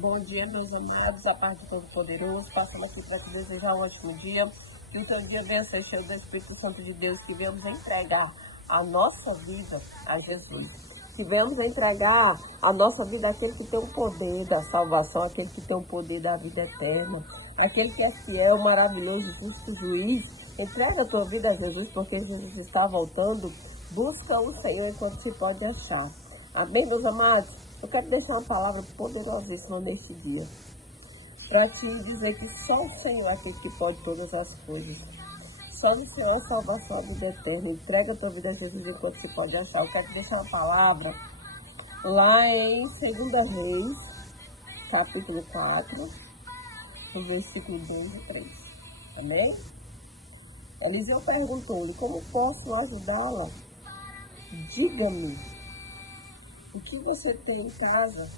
Bom dia, meus amados, a paz do Todo-Poderoso. Passando aqui para te desejar um ótimo dia. Que o teu dia venha ser cheio do Espírito Santo de Deus, que venhamos entregar a nossa vida a Jesus. Que venhamos entregar a nossa vida àquele que tem o poder da salvação, aquele que tem o poder da vida eterna, aquele que é fiel, maravilhoso, justo juiz. Entrega a tua vida a Jesus, porque Jesus está voltando. Busca o Senhor enquanto se pode achar. Amém, meus amados? Eu quero deixar uma palavra poderosíssima neste dia, para te dizer que só o Senhor é aquele que pode todas as coisas. Só o Senhor salva a sua vida eterna. Entrega a tua vida a Jesus enquanto se pode achar. Eu quero deixar uma palavra lá em 2 Reis, capítulo 4, no versículo 2 e 3. Amém? Eliseu perguntou-lhe: como posso ajudá-la? Diga-me, o que você tem em casa?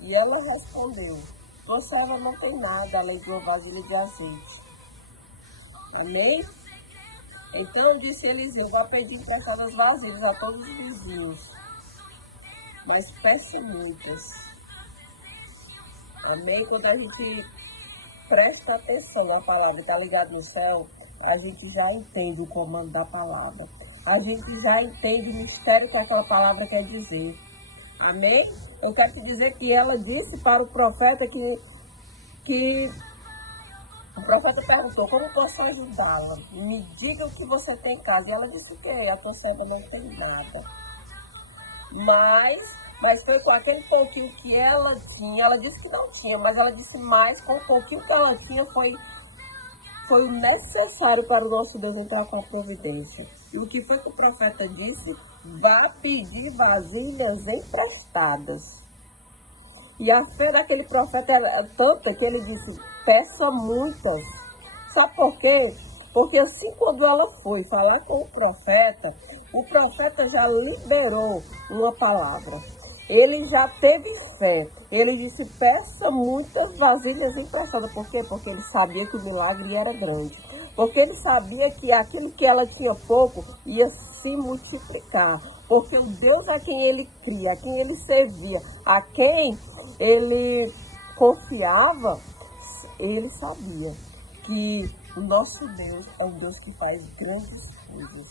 E ela respondeu: tua serva não tem nada além de uma vasilha de azeite. Amém? Então disse Eliseu: vá pedir emprestadas vasilhas a todos os vizinhos, mas peça muitas. Amém? Quando a gente presta atenção na palavra que está ligado no céu, a gente já entende o comando da palavra. A gente já entende o mistério que aquela palavra quer dizer. Amém? Eu quero te dizer que ela disse para o profeta que o profeta perguntou: como posso ajudá-la? Me diga o que você tem em casa. E ela disse que a tua serva não tem nada. Mas foi com aquele pouquinho que ela tinha. Ela disse que não tinha, mas ela disse mais. Com o pouquinho que ela tinha foi o necessário para o nosso Deus entrar com a providência. E o que foi que o profeta disse? Vá pedir vasilhas emprestadas. E a fé daquele profeta era tanta que ele disse: peça muitas. Sabe por quê? Porque assim, quando ela foi falar com o profeta já liberou uma palavra. Ele já teve fé. Ele disse: peça muitas vasilhas emprestadas. Por quê? Porque ele sabia que o milagre era grande. Porque ele sabia que aquilo que ela tinha pouco ia se multiplicar. Porque o Deus a quem ele cria, a quem ele servia, a quem ele confiava, ele sabia que o nosso Deus é um Deus que faz grandes coisas.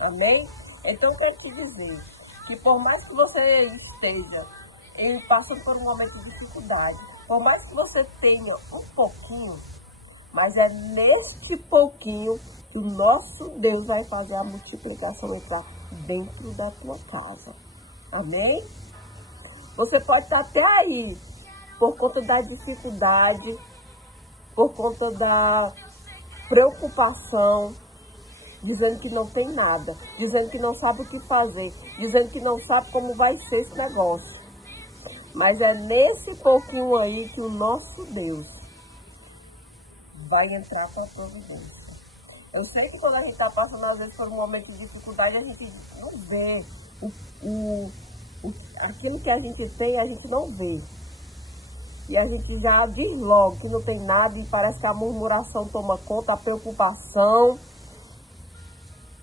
Amém? Então eu quero te dizer que por mais que você esteja passando por um momento de dificuldade, por mais que você tenha um pouquinho, mas é neste pouquinho que o nosso Deus vai fazer a multiplicação entrar dentro da tua casa. Amém? Você pode estar até aí, por conta da dificuldade, por conta da preocupação, dizendo que não tem nada, dizendo que não sabe o que fazer, dizendo que não sabe como vai ser esse negócio. Mas é nesse pouquinho aí que o nosso Deus vai entrar com a providência. Eu sei que quando a gente está passando, às vezes, por um momento de dificuldade, a gente não vê aquilo que a gente tem, a gente não vê. E a gente já diz logo que não tem nada e parece que a murmuração toma conta, a preocupação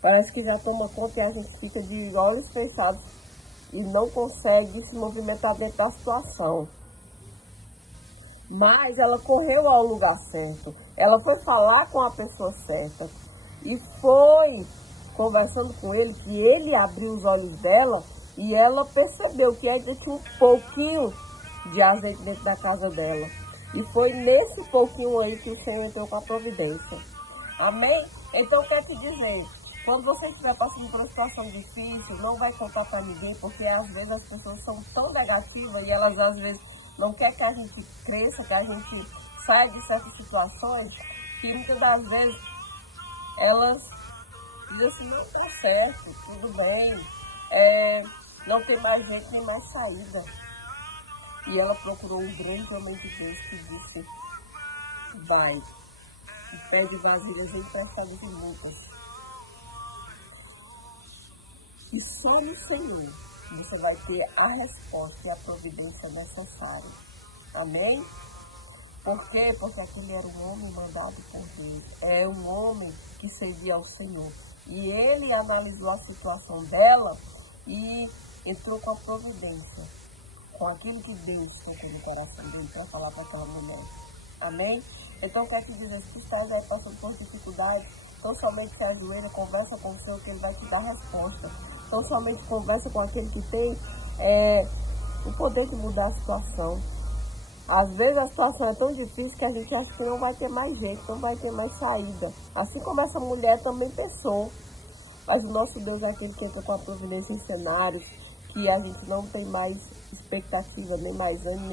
parece que já toma conta e a gente fica de olhos fechados e não consegue se movimentar dentro da situação. Mas ela correu ao lugar certo, ela foi falar com a pessoa certa e foi conversando com ele que ele abriu os olhos dela e ela percebeu que ainda tinha um pouquinho de azeite dentro da casa dela. E foi nesse pouquinho aí que o Senhor entrou com a providência. Amém? Então eu quero te dizer, quando você estiver passando por uma situação difícil, não vai contar para ninguém, porque às vezes as pessoas são tão negativas e elas às vezes não querem que a gente cresça, que a gente saia de certas situações, que muitas das vezes elas dizem assim: não tá certo, tudo bem, não tem mais jeito nem mais saída. E ela procurou um grande homem de Deus que disse: vai, e pede vasilhas emprestadas e muitas. E só no Senhor você vai ter a resposta e a providência necessária. Amém? Por quê? Porque aquele era um homem mandado por Deus. É um homem que servia ao Senhor. E ele analisou a situação dela e entrou com a providência. com aquilo que Deus tocou no coração dele para falar para aquela mulher. Amém? Então, eu quero te dizer, se tu estás aí passando por dificuldade, então somente se ajoelha, conversa com o Senhor, que Ele vai te dar resposta. Então, somente conversa com aquele que tem o poder de mudar a situação. Às vezes a situação é tão difícil que a gente acha que não vai ter mais jeito, não vai ter mais saída. Assim como essa mulher também pensou. Mas o nosso Deus é aquele que entra com a providência em cenários que a gente não tem mais expectativa, nem mais ânimo,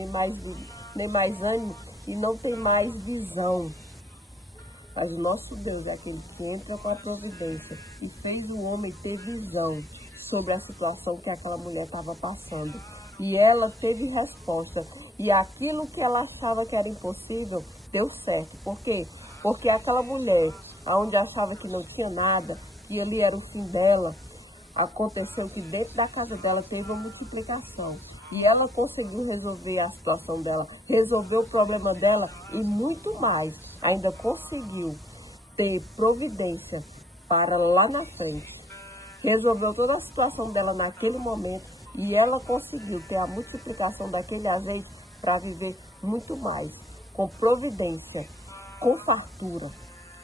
nem mais ânimo e não tem mais visão. Mas o nosso Deus é aquele que entra com a providência e fez o homem ter visão sobre a situação que aquela mulher estava passando. E ela teve resposta. E aquilo que ela achava que era impossível, deu certo. Por quê? Porque aquela mulher, onde achava que não tinha nada, que ali era o fim dela, aconteceu que dentro da casa dela teve uma multiplicação. E ela conseguiu resolver a situação dela, resolver o problema dela e muito mais. Ainda conseguiu ter providência para lá na frente. Resolveu toda a situação dela naquele momento e ela conseguiu ter a multiplicação daquele azeite para viver muito mais, com providência, com fartura.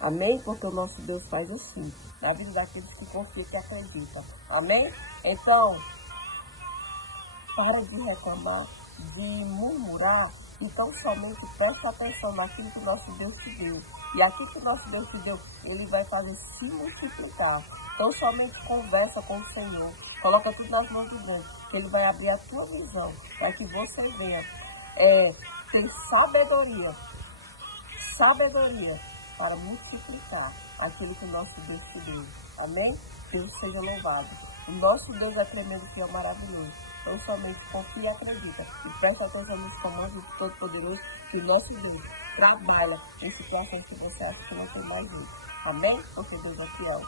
Amém? Porque o nosso Deus faz assim, na vida daqueles que confiam e que acreditam. Amém? Então, para de reclamar, de murmurar, então somente presta atenção naquilo que o nosso Deus te deu. E aquilo que o nosso Deus te deu, Ele vai fazer se multiplicar. Então somente conversa com o Senhor, coloca tudo nas mãos do Deus, que Ele vai abrir a tua visão, para que você venha ter sabedoria para multiplicar aquilo que o nosso Deus te deu. Amém? Deus seja louvado. O nosso Deus é tremendo, fiel, maravilhoso. Então somente confia e acredita. E presta atenção nos comandos do Todo-Poderoso, que o nosso Deus trabalha em situações que você acha que não tem mais jeito. Amém? Porque Deus é fiel.